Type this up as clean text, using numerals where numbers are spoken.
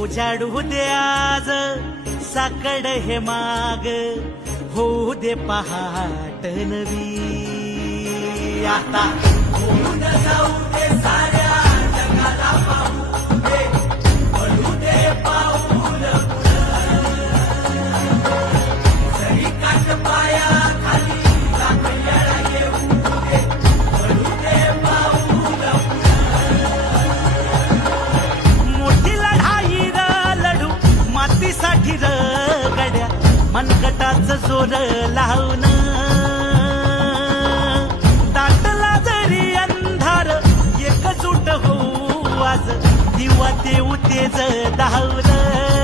उजाडू दे आज साकड हे माग होऊ दे पहाट नवी आता होऊन जाऊ दे साऱ्या जगाला पाहू दे पडू दे पाऊल जरी काट पाया खाली लागलेला येऊ दे पडू दे पाऊल मोठी लढाई र लढू मातीसाठी र गड्या मनगटाच जोर लावून दाटला जरी अंधार एकजूट होऊ आज दिवा देऊ तेज धावलं